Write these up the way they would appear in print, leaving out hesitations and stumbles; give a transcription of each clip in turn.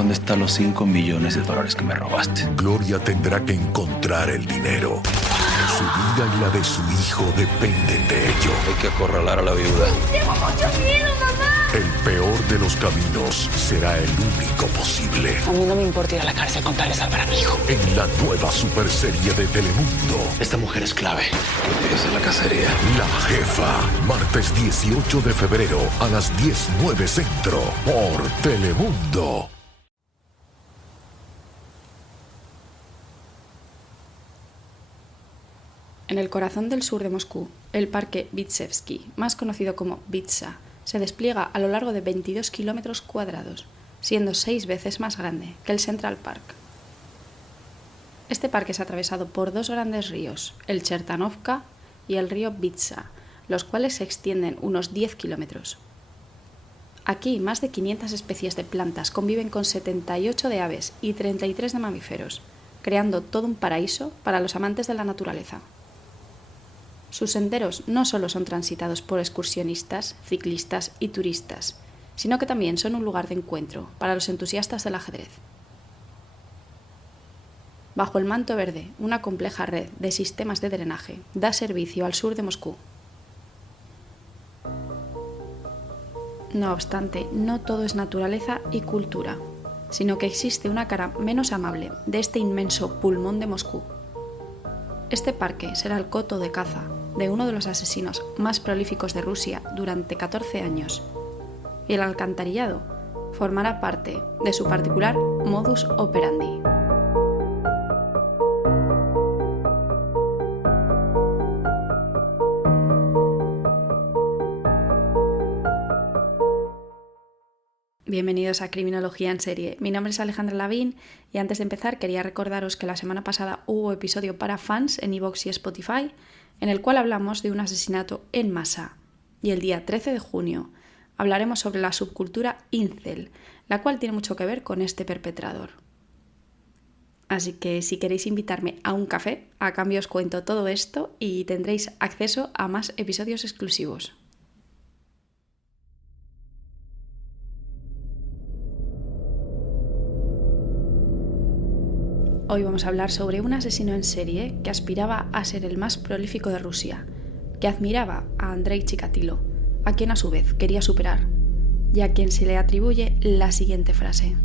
¿Dónde están los 5 millones de dólares que me robaste? Gloria tendrá que encontrar el dinero. Su vida y la de su hijo dependen de ello. Hay que acorralar a la viuda. ¡Tengo mucho miedo, mamá! El peor de los caminos será el único posible. A mí no me importa ir a la cárcel con tal de salvar a mi hijo. En la nueva superserie de Telemundo, Esta mujer es clave. Esa es la cacería. La Jefa. Martes 18 de febrero a las 10:09 Centro por Telemundo. En el corazón del sur de Moscú, el parque Vitsevsky, más conocido como Vitsa, se despliega a lo largo de 22 kilómetros cuadrados, siendo 6 veces más grande que el Central Park. Este parque es atravesado por 2 grandes ríos, el Chertanovka y el río Vitsa, los cuales se extienden unos 10 kilómetros. Aquí, más de 500 especies de plantas conviven con 78 de aves y 33 de mamíferos, creando todo un paraíso para los amantes de la naturaleza. Sus senderos no solo son transitados por excursionistas, ciclistas y turistas, sino que también son un lugar de encuentro para los entusiastas del ajedrez. Bajo el manto verde, una compleja red de sistemas de drenaje da servicio al sur de Moscú. No obstante, no todo es naturaleza y cultura, sino que existe una cara menos amable de este inmenso pulmón de Moscú. Este parque será el coto de caza de uno de los asesinos más prolíficos de Rusia durante 14 años, y el alcantarillado formará parte de su particular modus operandi. Bienvenidos a Criminología en Serie. Mi nombre es Alejandra Lavín y antes de empezar quería recordaros que la semana pasada hubo episodio para fans en iVoox y Spotify en el cual hablamos de un asesinato en masa, y el día 13 de junio hablaremos sobre la subcultura incel, la cual tiene mucho que ver con este perpetrador. Así que si queréis invitarme a un café, a cambio os cuento todo esto y tendréis acceso a más episodios exclusivos. Hoy vamos a hablar sobre un asesino en serie que aspiraba a ser el más prolífico de Rusia, que admiraba a Andrei Chikatilo, a quien a su vez quería superar, y a quien se le atribuye la siguiente frase.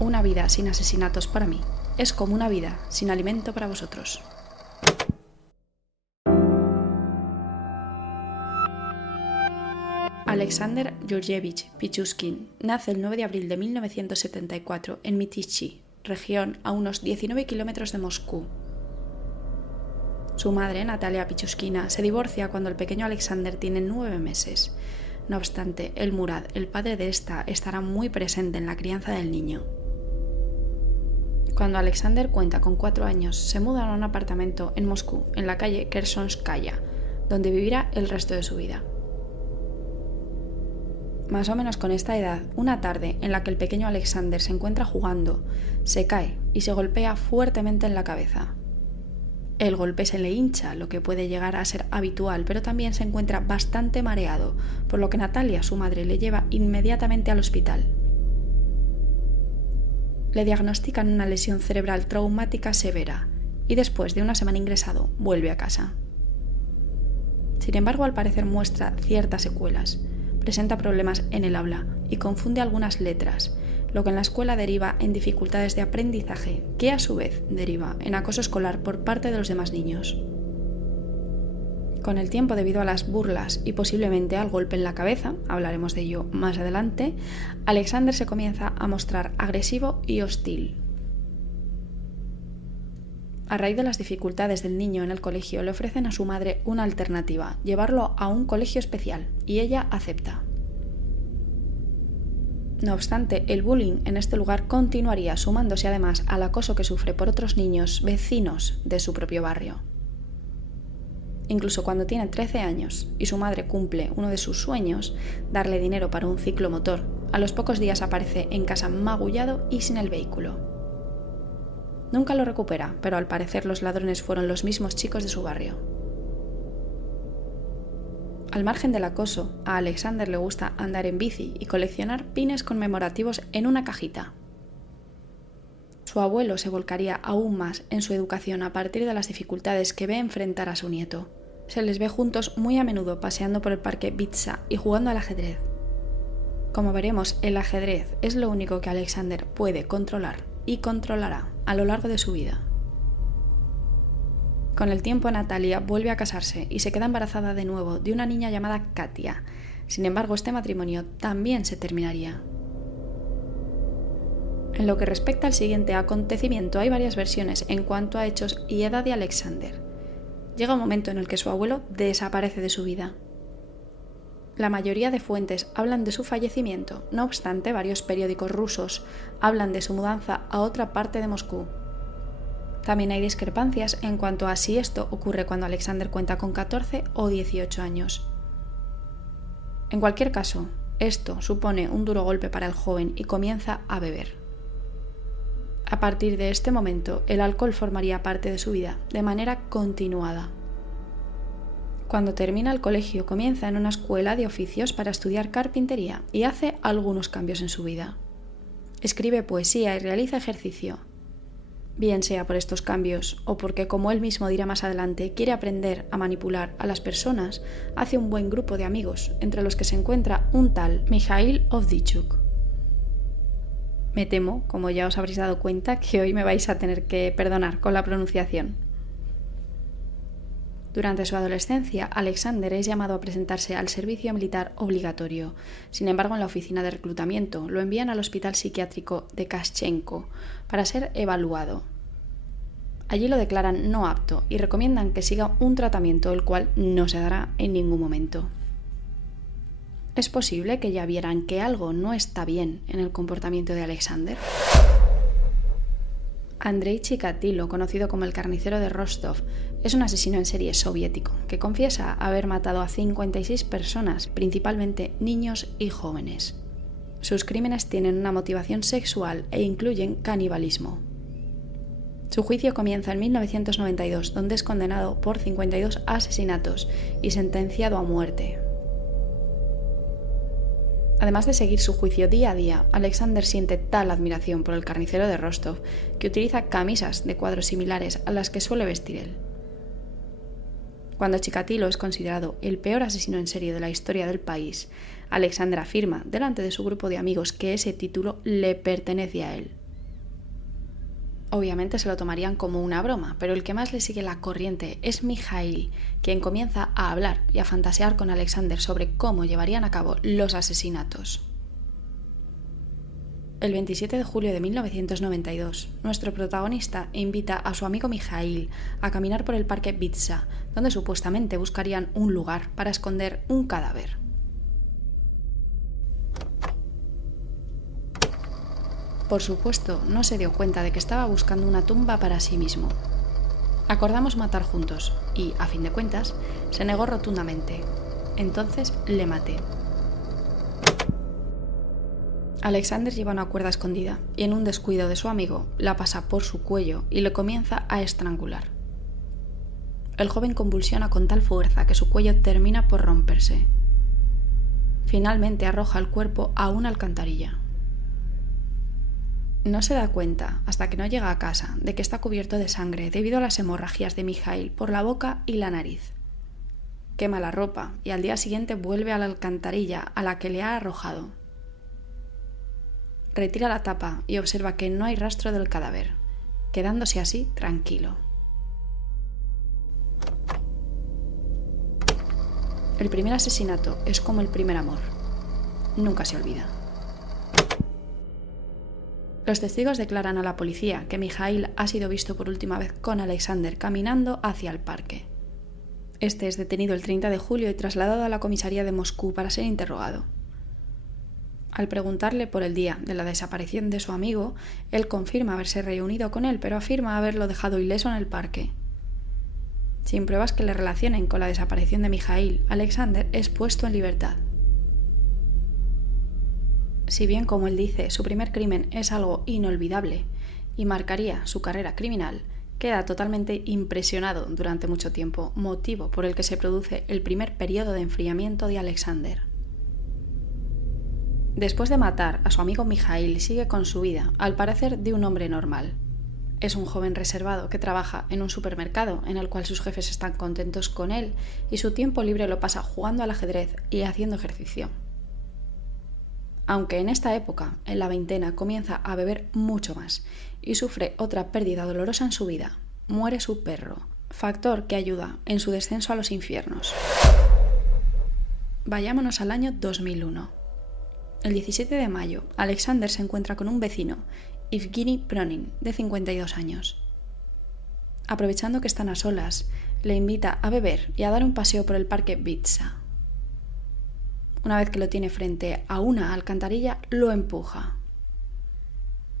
Una vida sin asesinatos para mí es como una vida sin alimento para vosotros. Alexander Georgievich Pichushkin nace el 9 de abril de 1974 en Mytichi, región a unos 19 kilómetros de Moscú. Su madre, Natalia Pichushkina, se divorcia cuando el pequeño Alexander tiene 9 meses. No obstante, el Murad, el padre de esta, estará muy presente en la crianza del niño. Cuando Alexander cuenta con 4 años, se muda a un apartamento en Moscú, en la calle Kersonskaya, donde vivirá el resto de su vida. Más o menos con esta edad, una tarde en la que el pequeño Alexander se encuentra jugando, se cae y se golpea fuertemente en la cabeza. El golpe se le hincha, lo que puede llegar a ser habitual, pero también se encuentra bastante mareado, por lo que Natalia, su madre, le lleva inmediatamente al hospital. Le diagnostican una lesión cerebral traumática severa y después de una semana ingresado, vuelve a casa. Sin embargo, al parecer muestra ciertas secuelas. Presenta problemas en el habla y confunde algunas letras, lo que en la escuela deriva en dificultades de aprendizaje, que a su vez deriva en acoso escolar por parte de los demás niños. Con el tiempo, debido a las burlas y posiblemente al golpe en la cabeza, hablaremos de ello más adelante, Alexander se comienza a mostrar agresivo y hostil. A raíz de las dificultades del niño en el colegio, le ofrecen a su madre una alternativa, llevarlo a un colegio especial, y ella acepta. No obstante, el bullying en este lugar continuaría, sumándose además al acoso que sufre por otros niños vecinos de su propio barrio. Incluso cuando tiene 13 años y su madre cumple uno de sus sueños, darle dinero para un ciclomotor, a los pocos días aparece en casa magullado y sin el vehículo. Nunca lo recupera, pero al parecer los ladrones fueron los mismos chicos de su barrio. Al margen del acoso, a Alexander le gusta andar en bici y coleccionar pines conmemorativos en una cajita. Su abuelo se volcaría aún más en su educación a partir de las dificultades que ve enfrentar a su nieto. Se les ve juntos muy a menudo paseando por el parque Bitsa y jugando al ajedrez. Como veremos, el ajedrez es lo único que Alexander puede controlar y controlará a lo largo de su vida. Con el tiempo, Natalia vuelve a casarse y se queda embarazada de nuevo de una niña llamada Katia. Sin embargo, este matrimonio también se terminaría. En lo que respecta al siguiente acontecimiento, hay varias versiones en cuanto a hechos y edad de Alexander. Llega un momento en el que su abuelo desaparece de su vida. La mayoría de fuentes hablan de su fallecimiento, no obstante, varios periódicos rusos hablan de su mudanza a otra parte de Moscú. También hay discrepancias en cuanto a si esto ocurre cuando Alexander cuenta con 14 o 18 años. En cualquier caso, esto supone un duro golpe para el joven y comienza a beber. A partir de este momento, el alcohol formaría parte de su vida de manera continuada. Cuando termina el colegio, comienza en una escuela de oficios para estudiar carpintería y hace algunos cambios en su vida. Escribe poesía y realiza ejercicio. Bien sea por estos cambios o porque, como él mismo dirá más adelante, quiere aprender a manipular a las personas, hace un buen grupo de amigos, entre los que se encuentra un tal Mikhail Ovdichuk. Me temo, como ya os habréis dado cuenta, que hoy me vais a tener que perdonar con la pronunciación. Durante su adolescencia, Alexander es llamado a presentarse al servicio militar obligatorio. Sin embargo, en la oficina de reclutamiento lo envían al hospital psiquiátrico de Kashchenko para ser evaluado. Allí lo declaran no apto y recomiendan que siga un tratamiento el cual no se dará en ningún momento. ¿Es posible que ya vieran que algo no está bien en el comportamiento de Alexander? Andrei Chikatilo, conocido como el carnicero de Rostov, es un asesino en serie soviético que confiesa haber matado a 56 personas, principalmente niños y jóvenes. Sus crímenes tienen una motivación sexual e incluyen canibalismo. Su juicio comienza en 1992, donde es condenado por 52 asesinatos y sentenciado a muerte. Además de seguir su juicio día a día, Alexander siente tal admiración por el carnicero de Rostov que utiliza camisas de cuadros similares a las que suele vestir él. Cuando Chikatilo es considerado el peor asesino en serie de la historia del país, Alexander afirma delante de su grupo de amigos que ese título le pertenece a él. Obviamente se lo tomarían como una broma, pero el que más le sigue la corriente es Mikhail, quien comienza a hablar y a fantasear con Alexander sobre cómo llevarían a cabo los asesinatos. El 27 de julio de 1992, nuestro protagonista invita a su amigo Mikhail a caminar por el parque Bitsa, donde supuestamente buscarían un lugar para esconder un cadáver. Por supuesto, no se dio cuenta de que estaba buscando una tumba para sí mismo. Acordamos matar juntos y, a fin de cuentas, se negó rotundamente. Entonces le maté. Alexander lleva una cuerda escondida y, en un descuido de su amigo, la pasa por su cuello y le comienza a estrangular. El joven convulsiona con tal fuerza que su cuello termina por romperse. Finalmente arroja el cuerpo a una alcantarilla. No se da cuenta, hasta que no llega a casa, de que está cubierto de sangre debido a las hemorragias de Mikhail por la boca y la nariz. Quema la ropa y al día siguiente vuelve a la alcantarilla a la que le ha arrojado. Retira la tapa y observa que no hay rastro del cadáver, quedándose así tranquilo. El primer asesinato es como el primer amor. Nunca se olvida. Los testigos declaran a la policía que Mikhail ha sido visto por última vez con Alexander caminando hacia el parque. Este es detenido el 30 de julio y trasladado a la comisaría de Moscú para ser interrogado. Al preguntarle por el día de la desaparición de su amigo, él confirma haberse reunido con él, pero afirma haberlo dejado ileso en el parque. Sin pruebas que le relacionen con la desaparición de Mikhail, Alexander es puesto en libertad. Si bien, como él dice, su primer crimen es algo inolvidable y marcaría su carrera criminal, queda totalmente impresionado durante mucho tiempo, motivo por el que se produce el primer periodo de enfriamiento de Alexander. Después de matar a su amigo Mikhail, sigue con su vida, al parecer de un hombre normal. Es un joven reservado que trabaja en un supermercado en el cual sus jefes están contentos con él y su tiempo libre lo pasa jugando al ajedrez y haciendo ejercicio. Aunque en esta época, en la veintena, comienza a beber mucho más y sufre otra pérdida dolorosa en su vida. Muere su perro, factor que ayuda en su descenso a los infiernos. Vayámonos al año 2001. El 17 de mayo, Alexander se encuentra con un vecino, Evgeny Pronin, de 52 años. Aprovechando que están a solas, le invita a beber y a dar un paseo por el parque Vitsa. Una vez que lo tiene frente a una alcantarilla, lo empuja.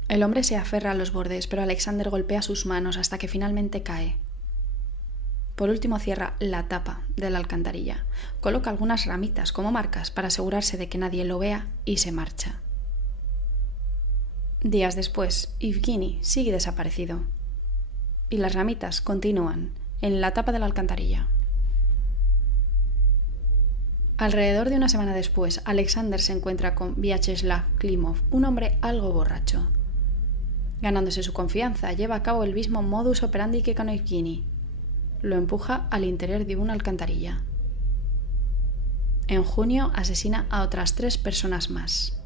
El hombre se aferra a los bordes, pero Alexander golpea sus manos hasta que finalmente cae. Por último, cierra la tapa de la alcantarilla, coloca algunas ramitas como marcas para asegurarse de que nadie lo vea y se marcha. Días después, Evgeny sigue desaparecido y las ramitas continúan en la tapa de la alcantarilla. Alrededor de una semana después, Alexander se encuentra con Vyacheslav Klimov, un hombre algo borracho. Ganándose su confianza, lleva a cabo el mismo modus operandi que con Evgeny. Lo empuja al interior de una alcantarilla. En junio asesina a otras 3 personas más.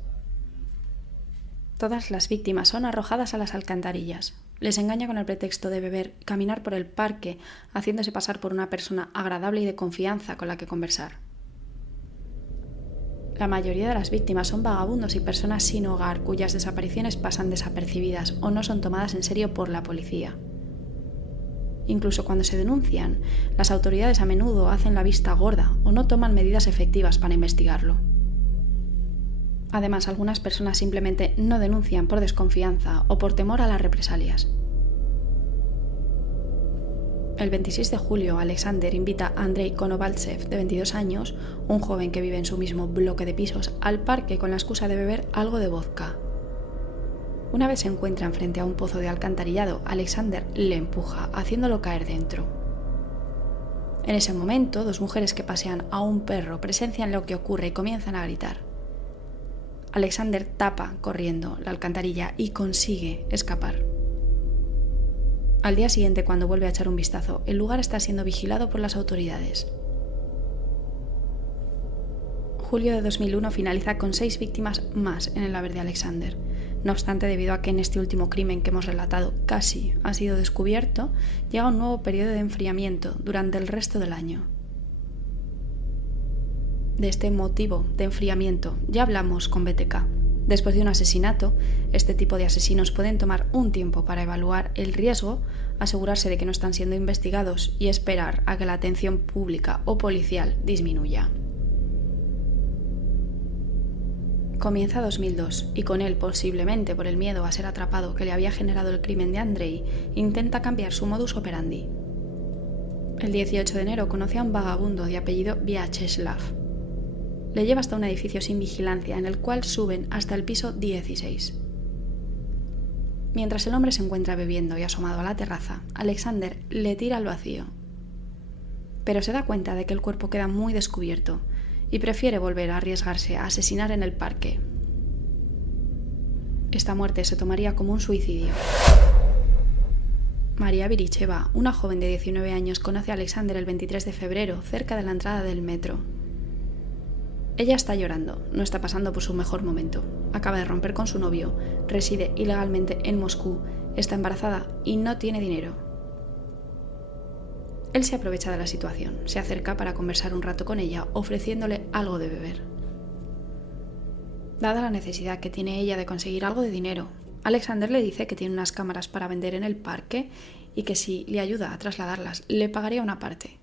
Todas las víctimas son arrojadas a las alcantarillas. Les engaña con el pretexto de beber, caminar por el parque, haciéndose pasar por una persona agradable y de confianza con la que conversar. La mayoría de las víctimas son vagabundos y personas sin hogar cuyas desapariciones pasan desapercibidas o no son tomadas en serio por la policía. Incluso cuando se denuncian, las autoridades a menudo hacen la vista gorda o no toman medidas efectivas para investigarlo. Además, algunas personas simplemente no denuncian por desconfianza o por temor a las represalias. El 26 de julio, Alexander invita a Andrei Konovalchev, de 22 años, un joven que vive en su mismo bloque de pisos, al parque con la excusa de beber algo de vodka. Una vez se encuentran frente a un pozo de alcantarillado, Alexander le empuja, haciéndolo caer dentro. En ese momento, 2 mujeres que pasean a un perro presencian lo que ocurre y comienzan a gritar. Alexander tapa corriendo la alcantarilla y consigue escapar. Al día siguiente, cuando vuelve a echar un vistazo, el lugar está siendo vigilado por las autoridades. Julio de 2001 finaliza con 6 víctimas más en el haber de Alexander. No obstante, debido a que en este último crimen que hemos relatado casi ha sido descubierto, llega un nuevo periodo de enfriamiento durante el resto del año. De este motivo de enfriamiento ya hablamos con BTK. Después de un asesinato, este tipo de asesinos pueden tomar un tiempo para evaluar el riesgo, asegurarse de que no están siendo investigados y esperar a que la atención pública o policial disminuya. Comienza 2002 y con él, posiblemente por el miedo a ser atrapado que le había generado el crimen de Andrei, intenta cambiar su modus operandi. El 18 de enero conoce a un vagabundo de apellido Vyacheslav. Le lleva hasta un edificio sin vigilancia en el cual suben hasta el piso 16. Mientras el hombre se encuentra bebiendo y asomado a la terraza, Alexander le tira al vacío. Pero se da cuenta de que el cuerpo queda muy descubierto y prefiere volver a arriesgarse a asesinar en el parque. Esta muerte se tomaría como un suicidio. María Viricheva, una joven de 19 años, conoce a Alexander el 23 de febrero, cerca de la entrada del metro. Ella está llorando, no está pasando por su mejor momento. Acaba de romper con su novio, reside ilegalmente en Moscú, está embarazada y no tiene dinero. Él se aprovecha de la situación, se acerca para conversar un rato con ella, ofreciéndole algo de beber. Dada la necesidad que tiene ella de conseguir algo de dinero, Alexander le dice que tiene unas cámaras para vender en el parque y que si le ayuda a trasladarlas, le pagaría una parte.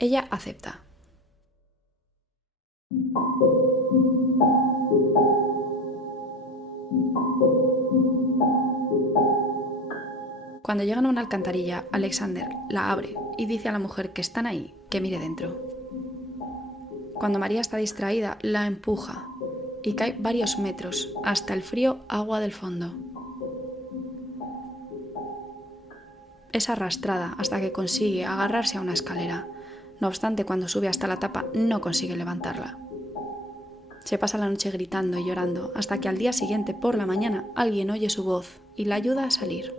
Ella acepta. Cuando llegan a una alcantarilla, Alexander la abre y dice a la mujer que están ahí que mire dentro. Cuando María está distraída, la empuja y cae varios metros hasta el frío agua del fondo. Es arrastrada hasta que consigue agarrarse a una escalera. No obstante, cuando sube hasta la tapa no consigue levantarla. Se pasa la noche gritando y llorando hasta que al día siguiente por la mañana alguien oye su voz y la ayuda a salir.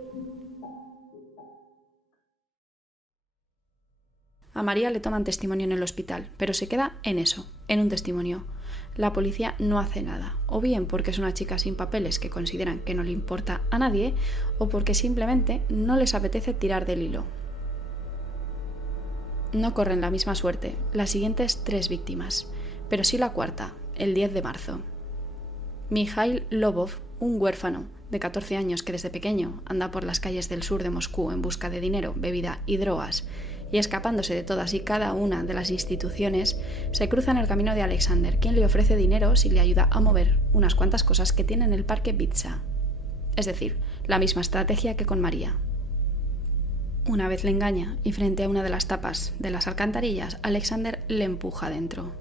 A María le toman testimonio en el hospital, pero se queda en eso, en un testimonio. La policía no hace nada, o bien porque es una chica sin papeles que consideran que no le importa a nadie, o porque simplemente no les apetece tirar del hilo. No corren la misma suerte las siguientes 3 víctimas, pero sí la cuarta, el 10 de marzo. Mikhail Lobov, un huérfano de 14 años que desde pequeño anda por las calles del sur de Moscú en busca de dinero, bebida y drogas, y escapándose de todas y cada una de las instituciones, se cruza en el camino de Alexander, quien le ofrece dinero si le ayuda a mover unas cuantas cosas que tiene en el parque Bitsa. Es decir, la misma estrategia que con María. Una vez le engaña y frente a una de las tapas de las alcantarillas, Alexander le empuja dentro.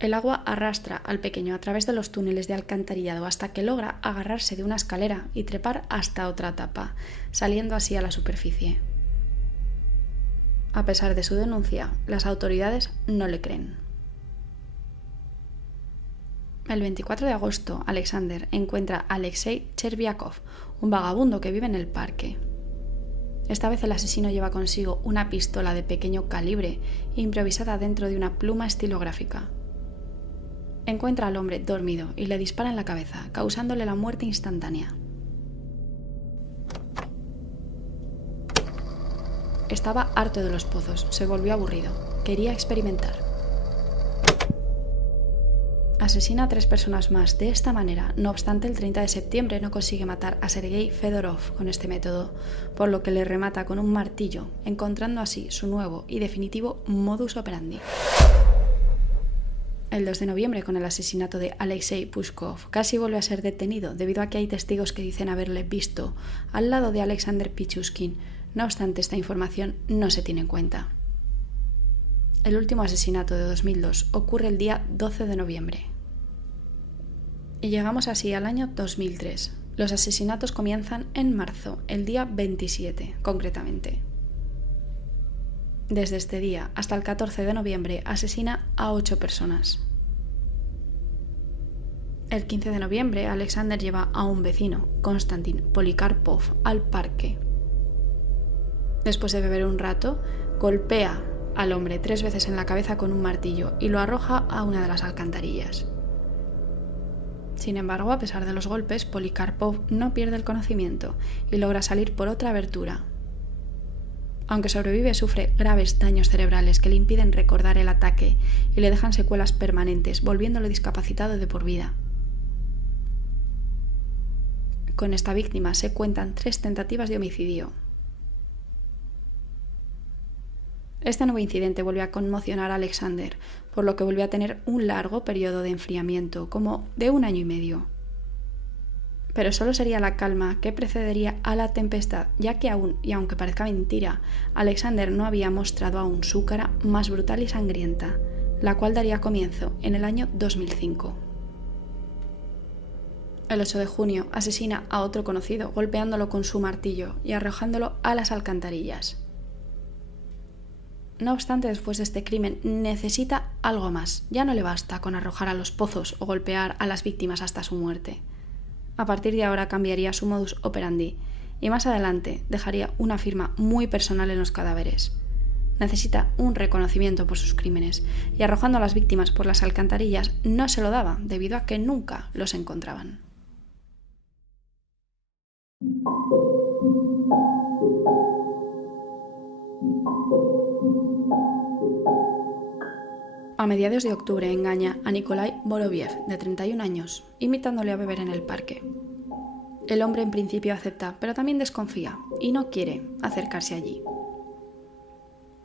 El agua arrastra al pequeño a través de los túneles de alcantarillado hasta que logra agarrarse de una escalera y trepar hasta otra tapa, saliendo así a la superficie. A pesar de su denuncia, las autoridades no le creen. El 24 de agosto, Alexander encuentra a Alexei Cherviakov, un vagabundo que vive en el parque. Esta vez el asesino lleva consigo una pistola de pequeño calibre improvisada dentro de una pluma estilográfica. Encuentra al hombre dormido y le dispara en la cabeza, causándole la muerte instantánea. Estaba harto de los pozos, se volvió aburrido, quería experimentar. Asesina a 3 personas más de esta manera, no obstante el 30 de septiembre no consigue matar a Sergei Fedorov con este método, por lo que le remata con un martillo, encontrando así su nuevo y definitivo modus operandi. El 2 de noviembre, con el asesinato de Alexei Pushkov, casi vuelve a ser detenido debido a que hay testigos que dicen haberle visto al lado de Alexander Pichushkin. No obstante, esta información no se tiene en cuenta. El último asesinato de 2002 ocurre el día 12 de noviembre. Y llegamos así al año 2003. Los asesinatos comienzan en marzo, el día 27, concretamente. Desde este día hasta el 14 de noviembre asesina a 8 personas. El 15 de noviembre, Alexander lleva a un vecino, Konstantin Polikarpov, al parque. Después de beber un rato, golpea al hombre 3 veces en la cabeza con un martillo y lo arroja a una de las alcantarillas. Sin embargo, a pesar de los golpes, Polikarpov no pierde el conocimiento y logra salir por otra abertura. Aunque sobrevive, sufre graves daños cerebrales que le impiden recordar el ataque y le dejan secuelas permanentes, volviéndolo discapacitado de por vida. Con esta víctima se cuentan 3 tentativas de homicidio. Este nuevo incidente vuelve a conmocionar a Alexander, por lo que vuelve a tener un largo periodo de enfriamiento, como de 1 año y medio. Pero solo sería la calma que precedería a la tempestad, ya que aún, y aunque parezca mentira, Alexander no había mostrado aún su cara más brutal y sangrienta, la cual daría comienzo en el año 2005. El 8 de junio asesina a otro conocido, golpeándolo con su martillo y arrojándolo a las alcantarillas. No obstante, después de este crimen necesita algo más. Ya no le basta con arrojar a los pozos o golpear a las víctimas hasta su muerte. A partir de ahora cambiaría su modus operandi y más adelante dejaría una firma muy personal en los cadáveres. Necesita un reconocimiento por sus crímenes y arrojando a las víctimas por las alcantarillas no se lo daba debido a que nunca los encontraban. A mediados de octubre engaña a Nikolai Boroviev, de 31 años, invitándole a beber en el parque. El hombre en principio acepta, pero también desconfía y no quiere acercarse allí.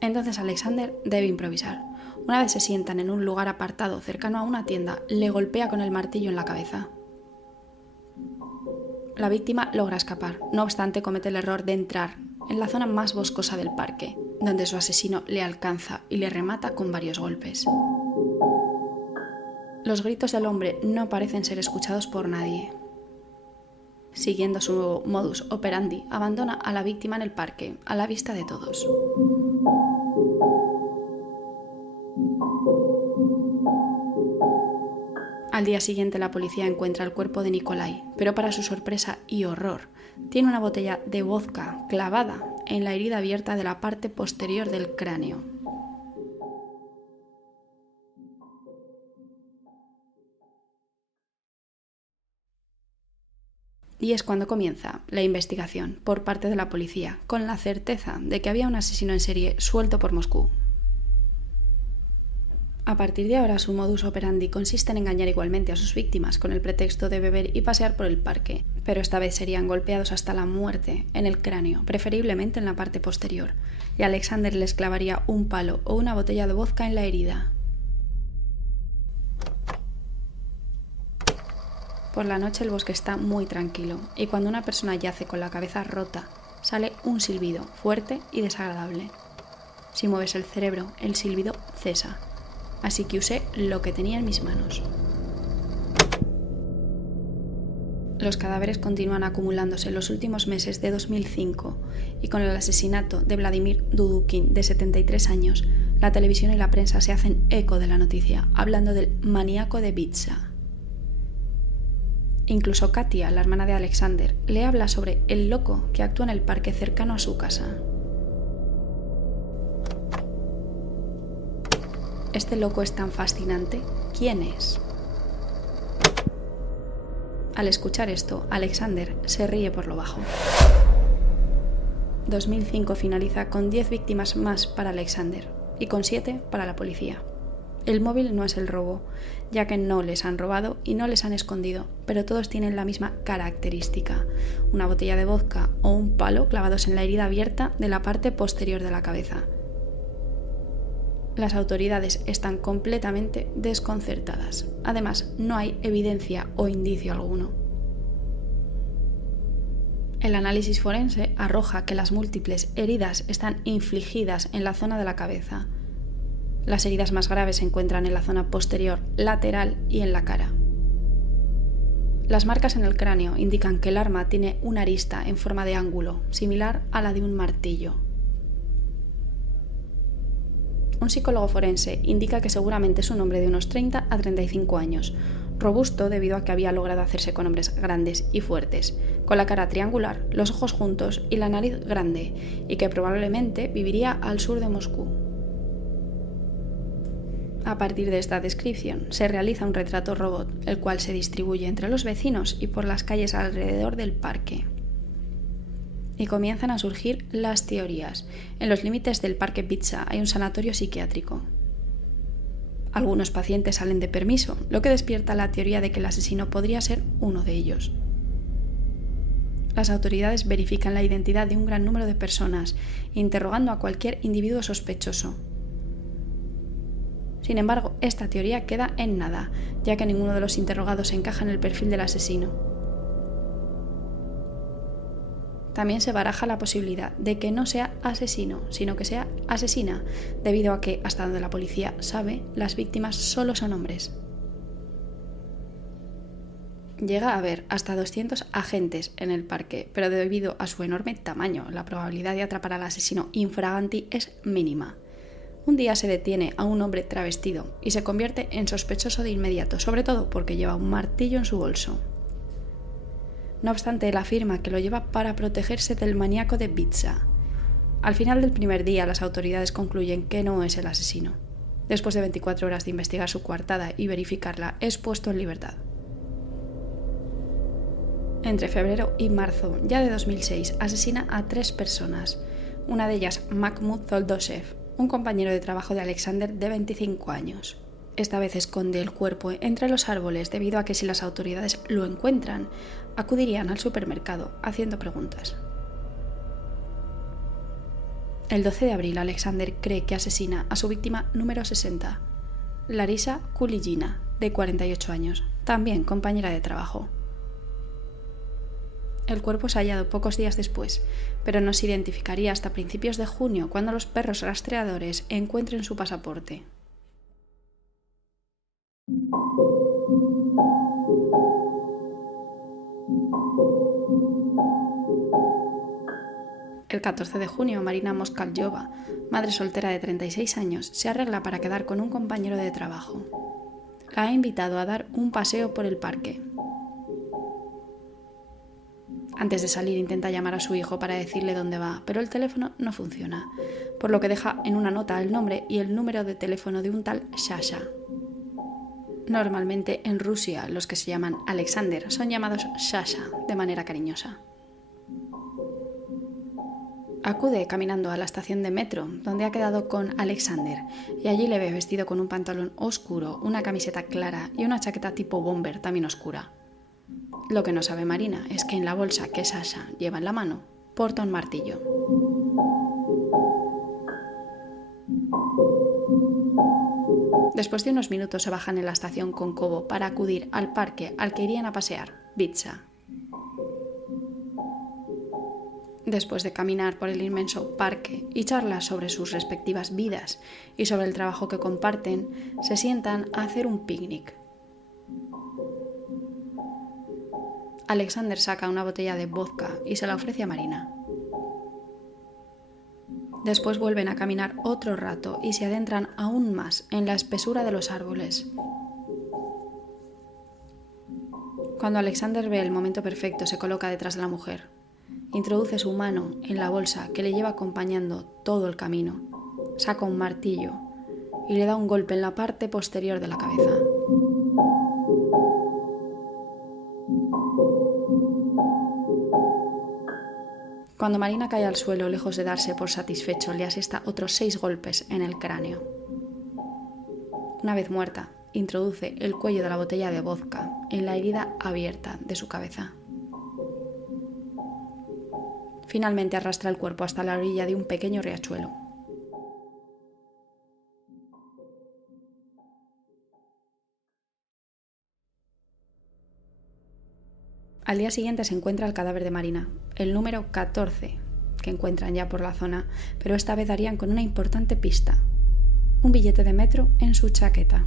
Entonces Alexander debe improvisar. Una vez se sientan en un lugar apartado cercano a una tienda, le golpea con el martillo en la cabeza. La víctima logra escapar, no obstante comete el error de entrar en la zona más boscosa del parque, donde su asesino le alcanza y le remata con varios golpes. Los gritos del hombre no parecen ser escuchados por nadie. Siguiendo su nuevo modus operandi, abandona a la víctima en el parque, a la vista de todos. Al día siguiente la policía encuentra el cuerpo de Nikolai, pero para su sorpresa y horror, tiene una botella de vodka clavada en la herida abierta de la parte posterior del cráneo. Y es cuando comienza la investigación por parte de la policía, con la certeza de que había un asesino en serie suelto por Moscú. A partir de ahora, su modus operandi consiste en engañar igualmente a sus víctimas con el pretexto de beber y pasear por el parque, pero esta vez serían golpeados hasta la muerte en el cráneo, preferiblemente en la parte posterior, y Alexander les clavaría un palo o una botella de vodka en la herida. Por la noche el bosque está muy tranquilo, y cuando una persona yace con la cabeza rota, sale un silbido fuerte y desagradable. Si mueves el cerebro, el silbido cesa. Así que usé lo que tenía en mis manos. Los cadáveres continúan acumulándose en los últimos meses de 2005 y con el asesinato de Vladimir Dudukin, de 73 años, la televisión y la prensa se hacen eco de la noticia, hablando del maníaco de Bitsa. Incluso Katia, la hermana de Alexander, le habla sobre el loco que actúa en el parque cercano a su casa. ¿Este loco es tan fascinante? ¿Quién es? Al escuchar esto, Alexander se ríe por lo bajo. 2005 finaliza con 10 víctimas más para Alexander y con 7 para la policía. El móvil no es el robo, ya que no les han robado y no les han escondido, pero todos tienen la misma característica: una botella de vodka o un palo clavados en la herida abierta de la parte posterior de la cabeza. Las autoridades están completamente desconcertadas. Además, no hay evidencia o indicio alguno. El análisis forense arroja que las múltiples heridas están infligidas en la zona de la cabeza. Las heridas más graves se encuentran en la zona posterior, lateral y en la cara. Las marcas en el cráneo indican que el arma tiene una arista en forma de ángulo, similar a la de un martillo. Un psicólogo forense indica que seguramente es un hombre de unos 30 a 35 años, robusto debido a que había logrado hacerse con hombres grandes y fuertes, con la cara triangular, los ojos juntos y la nariz grande, y que probablemente viviría al sur de Moscú. A partir de esta descripción, se realiza un retrato robot, el cual se distribuye entre los vecinos y por las calles alrededor del parque. Y comienzan a surgir las teorías. En los límites del parque Bitsa hay un sanatorio psiquiátrico. Algunos pacientes salen de permiso, lo que despierta la teoría de que el asesino podría ser uno de ellos. Las autoridades verifican la identidad de un gran número de personas, interrogando a cualquier individuo sospechoso. Sin embargo, esta teoría queda en nada, ya que ninguno de los interrogados encaja en el perfil del asesino. También se baraja la posibilidad de que no sea asesino, sino que sea asesina, debido a que, hasta donde la policía sabe, las víctimas solo son hombres. Llega a haber hasta 200 agentes en el parque, pero debido a su enorme tamaño, la probabilidad de atrapar al asesino infraganti es mínima. Un día se detiene a un hombre travestido y se convierte en sospechoso de inmediato, sobre todo porque lleva un martillo en su bolso. No obstante, él afirma que lo lleva para protegerse del maníaco de Bitsa. Al final del primer día, las autoridades concluyen que no es el asesino. Después de 24 horas de investigar su coartada y verificarla, es puesto en libertad. Entre febrero y marzo ya de 2006, asesina a 3 personas. Una de ellas, Makhmud Zoldoshev, un compañero de trabajo de Alexander de 25 años. Esta vez esconde el cuerpo entre los árboles debido a que si las autoridades lo encuentran, acudirían al supermercado haciendo preguntas. El 12 de abril, Alexander cree que asesina a su víctima número 60, Larisa Kuligina, de 48 años, también compañera de trabajo. El cuerpo es hallado pocos días después, pero no se identificaría hasta principios de junio, cuando los perros rastreadores encuentren su pasaporte. El 14 de junio, Marina Moskalyova, madre soltera de 36 años, se arregla para quedar con un compañero de trabajo. La ha invitado a dar un paseo por el parque. Antes de salir intenta llamar a su hijo para decirle dónde va, pero el teléfono no funciona, por lo que deja en una nota el nombre y el número de teléfono de un tal Sasha. Normalmente en Rusia los que se llaman Alexander son llamados Sasha de manera cariñosa. Acude caminando a la estación de metro, donde ha quedado con Alexander, y allí le ve vestido con un pantalón oscuro, una camiseta clara y una chaqueta tipo bomber también oscura. Lo que no sabe Marina es que en la bolsa que Sasha lleva en la mano porta un martillo. Después de unos minutos se bajan en la estación Konkovo para acudir al parque al que irían a pasear, Vitsa. Después de caminar por el inmenso parque y charlar sobre sus respectivas vidas y sobre el trabajo que comparten, se sientan a hacer un picnic. Alexander saca una botella de vodka y se la ofrece a Marina. Después vuelven a caminar otro rato y se adentran aún más en la espesura de los árboles. Cuando Alexander ve el momento perfecto, se coloca detrás de la mujer. Introduce su mano en la bolsa que le lleva acompañando todo el camino, saca un martillo y le da un golpe en la parte posterior de la cabeza. Cuando Marina cae al suelo, lejos de darse por satisfecho, le asesta otros 6 golpes en el cráneo. Una vez muerta, introduce el cuello de la botella de vodka en la herida abierta de su cabeza. Finalmente arrastra el cuerpo hasta la orilla de un pequeño riachuelo. Al día siguiente se encuentra el cadáver de Marina, el número 14 que encuentran ya por la zona, pero esta vez darían con una importante pista: un billete de metro en su chaqueta.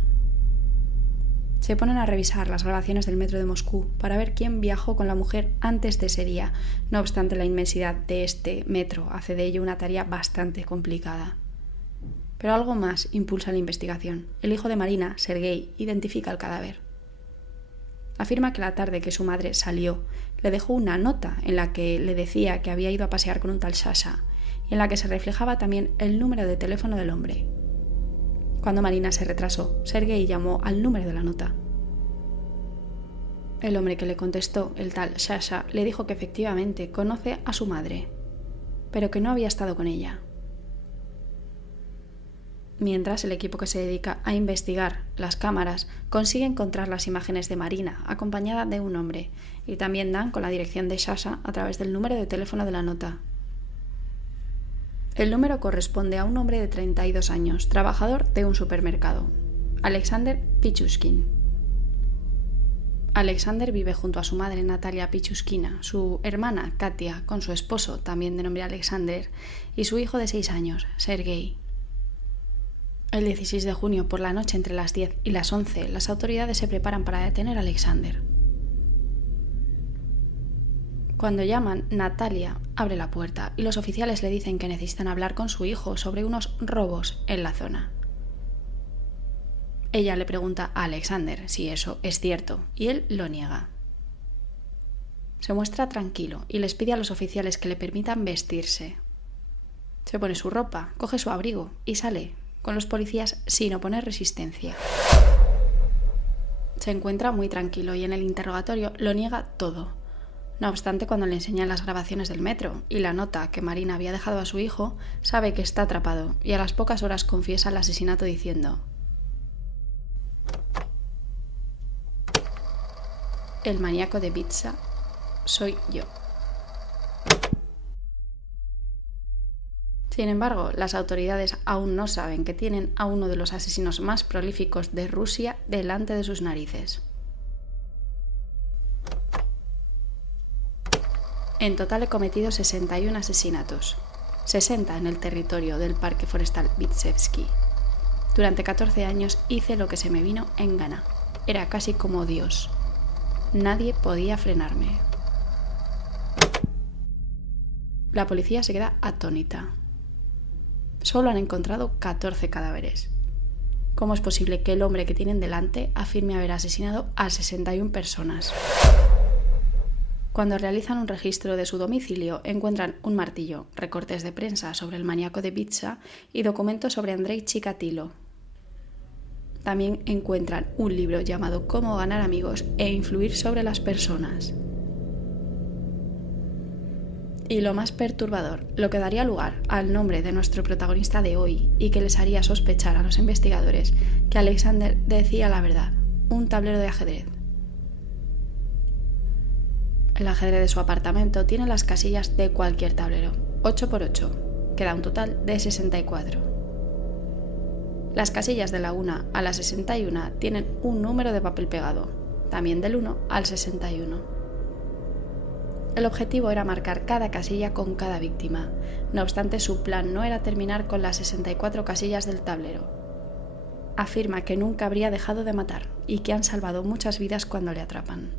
Se ponen a revisar las grabaciones del metro de Moscú para ver quién viajó con la mujer antes de ese día. No obstante, la inmensidad de este metro hace de ello una tarea bastante complicada. Pero algo más impulsa la investigación. El hijo de Marina, Sergei, identifica el cadáver. Afirma que la tarde que su madre salió, le dejó una nota en la que le decía que había ido a pasear con un tal Sasha y en la que se reflejaba también el número de teléfono del hombre. Cuando Marina se retrasó, Sergei llamó al número de la nota. El hombre que le contestó, el tal Sasha, le dijo que efectivamente conoce a su madre, pero que no había estado con ella. Mientras, el equipo que se dedica a investigar las cámaras consigue encontrar las imágenes de Marina acompañada de un hombre y también dan con la dirección de Sasha a través del número de teléfono de la nota. El número corresponde a un hombre de 32 años, trabajador de un supermercado, Alexander Pichushkin. Alexander vive junto a su madre Natalia Pichushkina, su hermana Katia, con su esposo, también de nombre Alexander, y su hijo de 6 años, Sergei. El 16 de junio, por la noche entre las 10 y las 11, las autoridades se preparan para detener a Alexander. Cuando llaman, Natalia abre la puerta y los oficiales le dicen que necesitan hablar con su hijo sobre unos robos en la zona. Ella le pregunta a Alexander si eso es cierto y él lo niega. Se muestra tranquilo y les pide a los oficiales que le permitan vestirse. Se pone su ropa, coge su abrigo y sale con los policías sin oponer resistencia. Se encuentra muy tranquilo y en el interrogatorio lo niega todo. No obstante, cuando le enseñan las grabaciones del metro y la nota que Marina había dejado a su hijo, sabe que está atrapado y a las pocas horas confiesa el asesinato diciendo: el maníaco de Vitsa soy yo. Sin embargo, las autoridades aún no saben que tienen a uno de los asesinos más prolíficos de Rusia delante de sus narices. En total he cometido 61 asesinatos, 60 en el territorio del Parque Forestal Vitsevsky. Durante 14 años hice lo que se me vino en gana. Era casi como Dios. Nadie podía frenarme. La policía se queda atónita. Solo han encontrado 14 cadáveres. ¿Cómo es posible que el hombre que tienen delante afirme haber asesinado a 61 personas? Cuando realizan un registro de su domicilio, encuentran un martillo, recortes de prensa sobre el maníaco de Bitsa y documentos sobre Andrei Chikatilo. También encuentran un libro llamado Cómo ganar amigos e influir sobre las personas. Y lo más perturbador, lo que daría lugar al nombre de nuestro protagonista de hoy y que les haría sospechar a los investigadores que Alexander decía la verdad: un tablero de ajedrez. El ajedrez de su apartamento tiene las casillas de cualquier tablero, 8×8, que da un total de 64. Las casillas de la 1 a la 61 tienen un número de papel pegado, también del 1 al 61. El objetivo era marcar cada casilla con cada víctima. No obstante, su plan no era terminar con las 64 casillas del tablero. Afirma que nunca habría dejado de matar y que han salvado muchas vidas cuando le atrapan.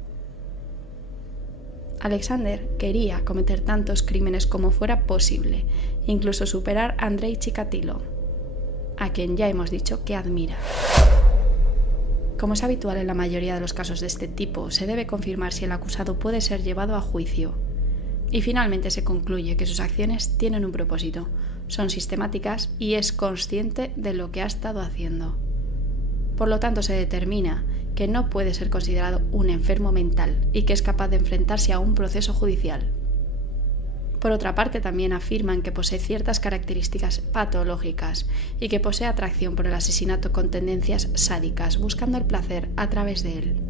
Alexander quería cometer tantos crímenes como fuera posible, incluso superar a Andrei Chikatilo, a quien ya hemos dicho que admira. Como es habitual en la mayoría de los casos de este tipo, se debe confirmar si el acusado puede ser llevado a juicio. Y finalmente se concluye que sus acciones tienen un propósito, son sistemáticas y es consciente de lo que ha estado haciendo. Por lo tanto, se determina que no puede ser considerado un enfermo mental y que es capaz de enfrentarse a un proceso judicial. Por otra parte, también afirman que posee ciertas características patológicas y que posee atracción por el asesinato con tendencias sádicas, buscando el placer a través de él.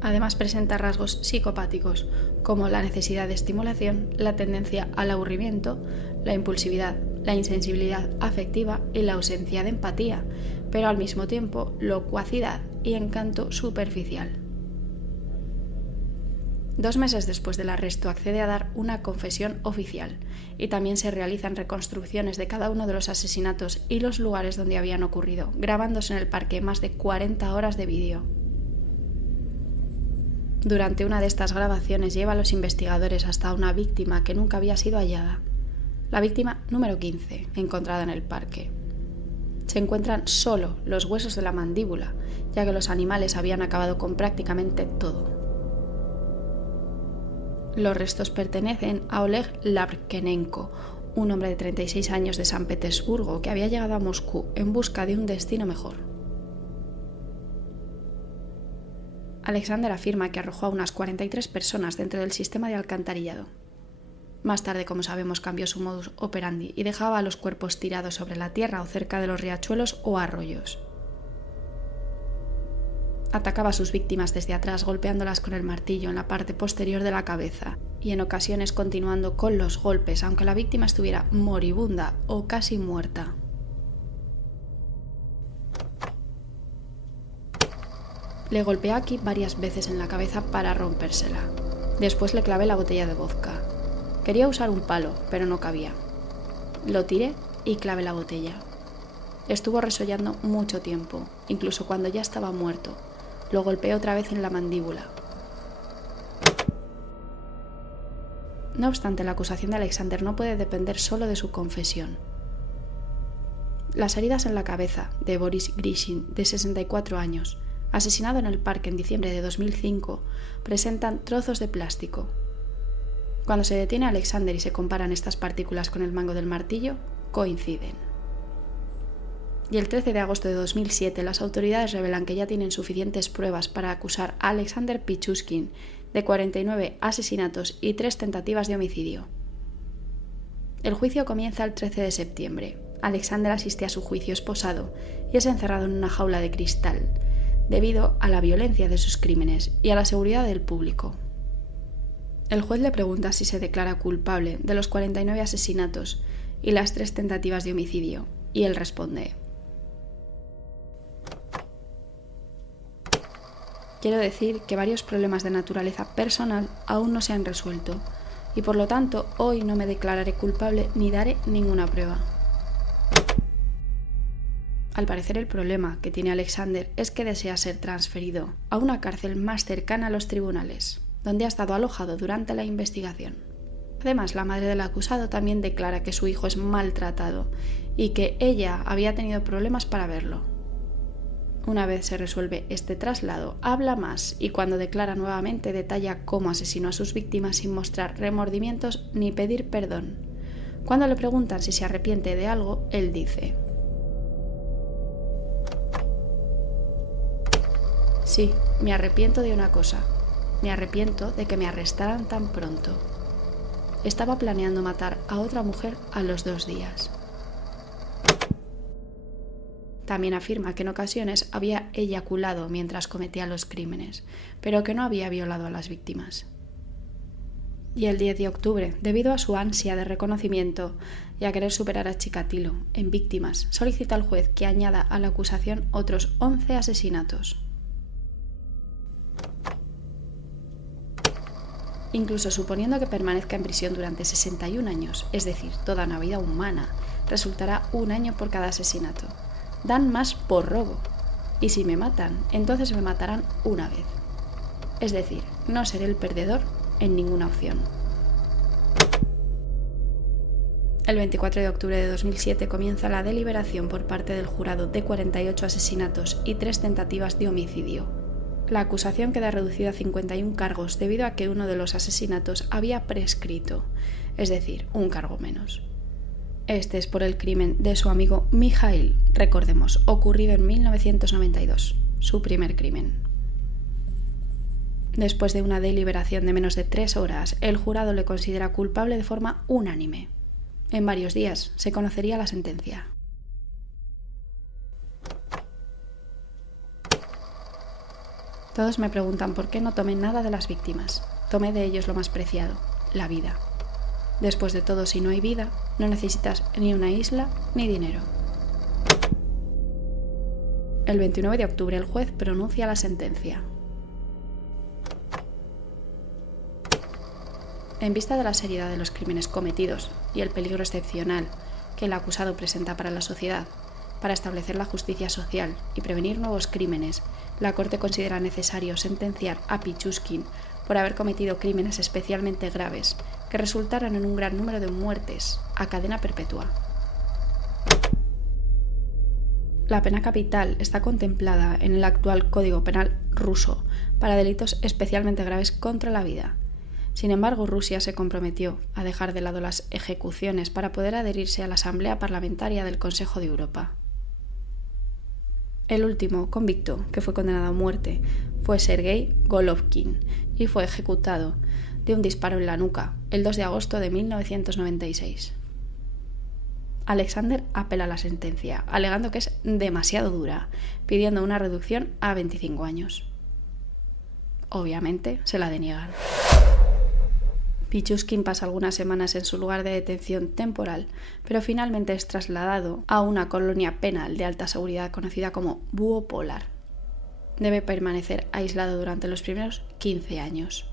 Además, presenta rasgos psicopáticos, como la necesidad de estimulación, la tendencia al aburrimiento, la impulsividad, la insensibilidad afectiva y la ausencia de empatía, pero al mismo tiempo locuacidad y encanto superficial. 2 meses después del arresto accede a dar una confesión oficial y también se realizan reconstrucciones de cada uno de los asesinatos y los lugares donde habían ocurrido, grabándose en el parque más de 40 horas de vídeo. Durante una de estas grabaciones lleva a los investigadores hasta una víctima que nunca había sido hallada, la víctima número 15, encontrada en el parque. Se encuentran solo los huesos de la mandíbula, ya que los animales habían acabado con prácticamente todo. Los restos pertenecen a Oleg Labkenenko, un hombre de 36 años de San Petersburgo que había llegado a Moscú en busca de un destino mejor. Alexander afirma que arrojó a unas 43 personas dentro del sistema de alcantarillado. Más tarde, como sabemos, cambió su modus operandi y dejaba a los cuerpos tirados sobre la tierra o cerca de los riachuelos o arroyos. Atacaba a sus víctimas desde atrás, golpeándolas con el martillo en la parte posterior de la cabeza y en ocasiones continuando con los golpes, aunque la víctima estuviera moribunda o casi muerta. Le golpeé aquí varias veces en la cabeza para rompérsela. Después le clavé la botella de vodka. Quería usar un palo, pero no cabía. Lo tiré y clavé la botella. Estuvo resollando mucho tiempo, incluso cuando ya estaba muerto. Lo golpeé otra vez en la mandíbula. No obstante, la acusación de Alexander no puede depender solo de su confesión. Las heridas en la cabeza de Boris Grishin, de 64 años, asesinado en el parque en diciembre de 2005, presentan trozos de plástico. Cuando se detiene a Alexander y se comparan estas partículas con el mango del martillo, coinciden. Y el 13 de agosto de 2007 las autoridades revelan que ya tienen suficientes pruebas para acusar a Alexander Pichushkin de 49 asesinatos y 3 tentativas de homicidio. El juicio comienza el 13 de septiembre. Alexander asiste a su juicio esposado y es encerrado en una jaula de cristal, debido a la violencia de sus crímenes y a la seguridad del público. El juez le pregunta si se declara culpable de los 49 asesinatos y las 3 tentativas de homicidio, y él responde: quiero decir que varios problemas de naturaleza personal aún no se han resuelto, y por lo tanto hoy no me declararé culpable ni daré ninguna prueba. Al parecer el problema que tiene Alexander es que desea ser transferido a una cárcel más cercana a los tribunales, donde ha estado alojado durante la investigación. Además, la madre del acusado también declara que su hijo es maltratado y que ella había tenido problemas para verlo. Una vez se resuelve este traslado, habla más y cuando declara nuevamente detalla cómo asesinó a sus víctimas sin mostrar remordimientos ni pedir perdón. Cuando le preguntan si se arrepiente de algo, él dice: sí, me arrepiento de una cosa. Me arrepiento de que me arrestaran tan pronto. Estaba planeando matar a otra mujer a los 2 días. También afirma que en ocasiones había eyaculado mientras cometía los crímenes, pero que no había violado a las víctimas. Y el 10 de octubre, debido a su ansia de reconocimiento y a querer superar a Chikatilo en víctimas, solicita al juez que añada a la acusación otros 11 asesinatos. Incluso suponiendo que permanezca en prisión durante 61 años, es decir, toda una vida humana, resultará 1 año por cada asesinato. Dan más por robo. Y si me matan, entonces me matarán una vez. Es decir, no seré el perdedor en ninguna opción. El 24 de octubre de 2007 comienza la deliberación por parte del jurado de 48 asesinatos y 3 tentativas de homicidio. La acusación queda reducida a 51 cargos debido a que uno de los asesinatos había prescrito, es decir, un cargo menos. Este es por el crimen de su amigo Mikhail, recordemos, ocurrido en 1992, su primer crimen. Después de una deliberación de menos de 3 horas, el jurado le considera culpable de forma unánime. En varios días se conocería la sentencia. Todos me preguntan por qué no tomé nada de las víctimas. Tomé de ellos lo más preciado, la vida. Después de todo, si no hay vida, no necesitas ni una isla ni dinero. El 29 de octubre el juez pronuncia la sentencia. En vista de la seriedad de los crímenes cometidos y el peligro excepcional que el acusado presenta para la sociedad, para establecer la justicia social y prevenir nuevos crímenes, la Corte considera necesario sentenciar a Pichushkin por haber cometido crímenes especialmente graves que resultaron en un gran número de muertes a cadena perpetua. La pena capital está contemplada en el actual Código Penal ruso para delitos especialmente graves contra la vida. Sin embargo, Rusia se comprometió a dejar de lado las ejecuciones para poder adherirse a la Asamblea Parlamentaria del Consejo de Europa. El último convicto que fue condenado a muerte fue Sergei Golovkin y fue ejecutado de un disparo en la nuca el 2 de agosto de 1996. Alexander apela la sentencia, alegando que es demasiado dura, pidiendo una reducción a 25 años. Obviamente se la deniegan. Pichushkin pasa algunas semanas en su lugar de detención temporal, pero finalmente es trasladado a una colonia penal de alta seguridad conocida como Búho Polar. Debe permanecer aislado durante los primeros 15 años.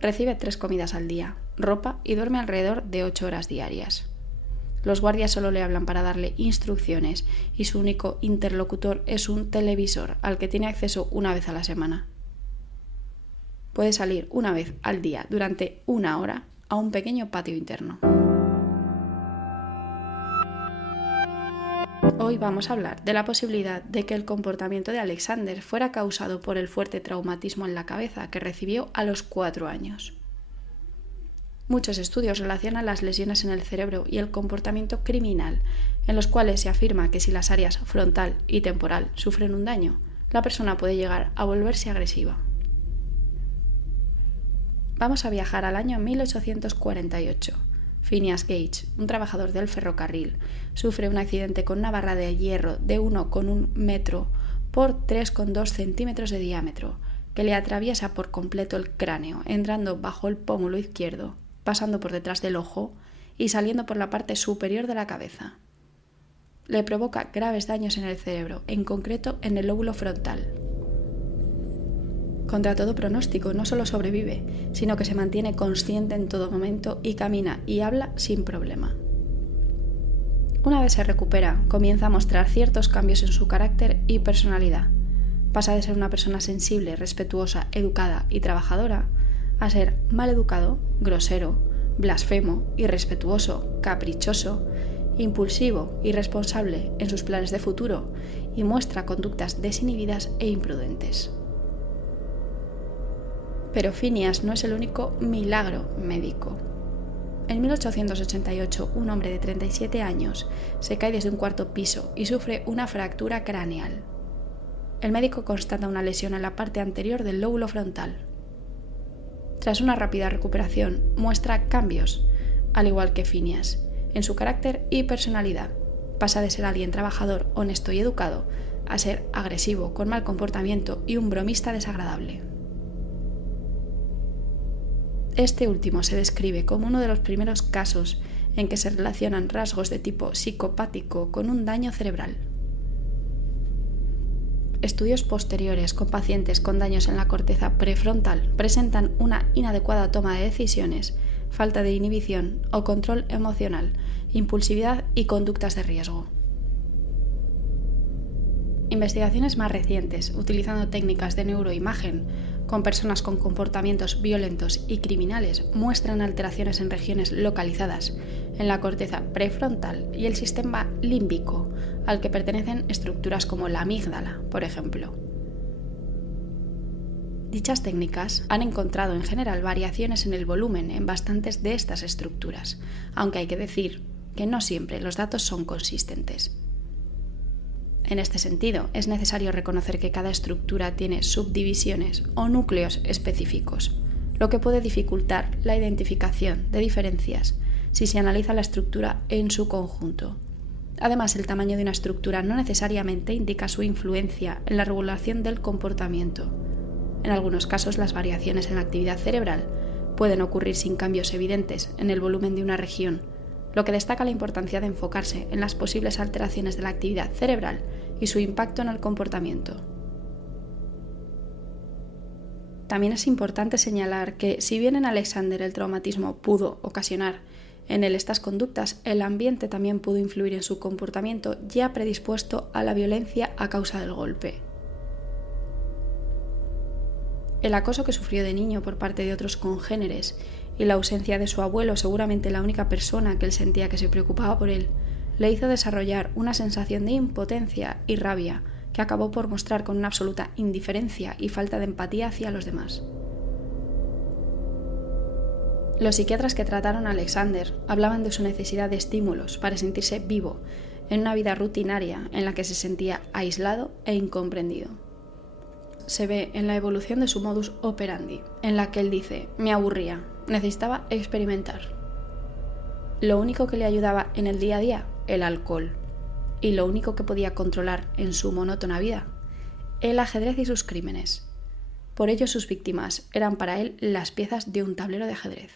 Recibe 3 comidas al día, ropa y duerme alrededor de 8 horas diarias. Los guardias solo le hablan para darle instrucciones y su único interlocutor es un televisor al que tiene acceso una vez a la semana. Puede salir una vez al día durante 1 hora a un pequeño patio interno. Hoy vamos a hablar de la posibilidad de que el comportamiento de Alexander fuera causado por el fuerte traumatismo en la cabeza que recibió a los 4 años. Muchos estudios relacionan las lesiones en el cerebro y el comportamiento criminal, en los cuales se afirma que si las áreas frontal y temporal sufren un daño, la persona puede llegar a volverse agresiva. Vamos a viajar al año 1848. Phineas Gage, un trabajador del ferrocarril, sufre un accidente con una barra de hierro de 1,1 metro por 3,2 centímetros de diámetro, que le atraviesa por completo el cráneo, entrando bajo el pómulo izquierdo, pasando por detrás del ojo y saliendo por la parte superior de la cabeza. Le provoca graves daños en el cerebro, en concreto en el lóbulo frontal. Contra todo pronóstico, no solo sobrevive, sino que se mantiene consciente en todo momento y camina y habla sin problema. Una vez se recupera, comienza a mostrar ciertos cambios en su carácter y personalidad. Pasa de ser una persona sensible, respetuosa, educada y trabajadora, a ser maleducado, grosero, blasfemo, irrespetuoso, caprichoso, impulsivo, irresponsable en sus planes de futuro y muestra conductas desinhibidas e imprudentes. Pero Phineas no es el único milagro médico. En 1888, un hombre de 37 años se cae desde un cuarto piso y sufre una fractura craneal. El médico constata una lesión en la parte anterior del lóbulo frontal. Tras una rápida recuperación, muestra cambios, al igual que Phineas, en su carácter y personalidad. Pasa de ser alguien trabajador, honesto y educado, a ser agresivo, con mal comportamiento y un bromista desagradable. Este último se describe como uno de los primeros casos en que se relacionan rasgos de tipo psicopático con un daño cerebral. Estudios posteriores con pacientes con daños en la corteza prefrontal presentan una inadecuada toma de decisiones, falta de inhibición o control emocional, impulsividad y conductas de riesgo. Investigaciones más recientes, utilizando técnicas de neuroimagen con personas con comportamientos violentos y criminales, muestran alteraciones en regiones localizadas en la corteza prefrontal y el sistema límbico, al que pertenecen estructuras como la amígdala, por ejemplo. Dichas técnicas han encontrado en general variaciones en el volumen en bastantes de estas estructuras, aunque hay que decir que no siempre los datos son consistentes. En este sentido, es necesario reconocer que cada estructura tiene subdivisiones o núcleos específicos, lo que puede dificultar la identificación de diferencias si se analiza la estructura en su conjunto. Además, el tamaño de una estructura no necesariamente indica su influencia en la regulación del comportamiento. En algunos casos, las variaciones en la actividad cerebral pueden ocurrir sin cambios evidentes en el volumen de una región, lo que destaca la importancia de enfocarse en las posibles alteraciones de la actividad cerebral y su impacto en el comportamiento. También es importante señalar que, si bien en Alexander el traumatismo pudo ocasionar en él estas conductas, el ambiente también pudo influir en su comportamiento ya predispuesto a la violencia a causa del golpe. El acoso que sufrió de niño por parte de otros congéneres y la ausencia de su abuelo, seguramente la única persona que él sentía que se preocupaba por él, le hizo desarrollar una sensación de impotencia y rabia que acabó por mostrar con una absoluta indiferencia y falta de empatía hacia los demás. Los psiquiatras que trataron a Alexander hablaban de su necesidad de estímulos para sentirse vivo en una vida rutinaria en la que se sentía aislado e incomprendido. Se ve en la evolución de su modus operandi, en la que él dice: me aburría, necesitaba experimentar. Lo único que le ayudaba en el día a día, el alcohol. Y lo único que podía controlar en su monótona vida, el ajedrez y sus crímenes. Por ello sus víctimas eran para él las piezas de un tablero de ajedrez.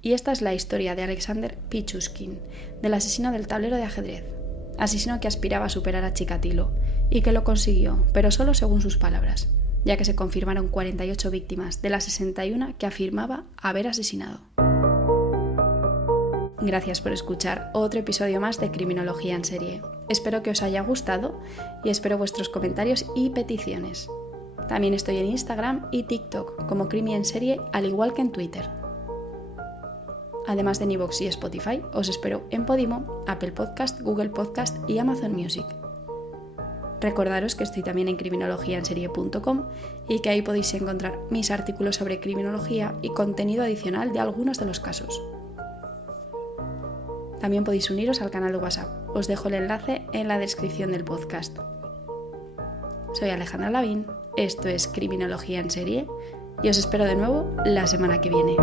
Y esta es la historia de Alexander Pichushkin, del asesino del tablero de ajedrez, asesino que aspiraba a superar a Chikatilo, y que lo consiguió, pero solo según sus palabras, ya que se confirmaron 48 víctimas de las 61 que afirmaba haber asesinado. Gracias por escuchar otro episodio más de Criminología en Serie. Espero que os haya gustado y espero vuestros comentarios y peticiones. También estoy en Instagram y TikTok como Crimi en Serie, al igual que en Twitter. Además de en iVoox y Spotify, os espero en Podimo, Apple Podcast, Google Podcast y Amazon Music. Recordaros que estoy también en criminologiaenserie.com y que ahí podéis encontrar mis artículos sobre criminología y contenido adicional de algunos de los casos. También podéis uniros al canal de WhatsApp. Os dejo el enlace en la descripción del podcast. Soy Alejandra Lavín, esto es Criminología en Serie y os espero de nuevo la semana que viene.